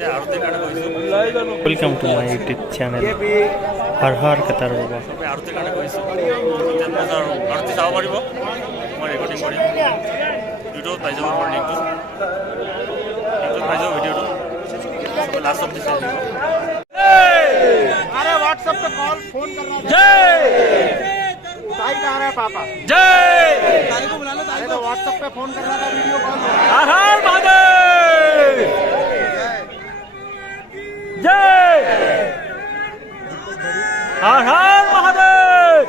welcome to my YouTube channel her her Qatar बाबा आरती কাৰণে কৈছো আৰতি চাব পাৰিব মই ৰেকৰ্ডিং কৰিম ভিডিঅ' পাই যাব মৰ্নিংটো ইউটিউব পাই যাব ভিডিঅ'টো লাষ্ট অফ দিছ अरे व्हाट्सएप पे कॉल फोन करना जय ताई कहाँ है पापा जय ताई को बुला लो ताई को व्हाट्सएप पे फोन करना था वीडियो कॉल हर हर महादेव जय हर हर महादेव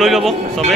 লৈ যাব সবে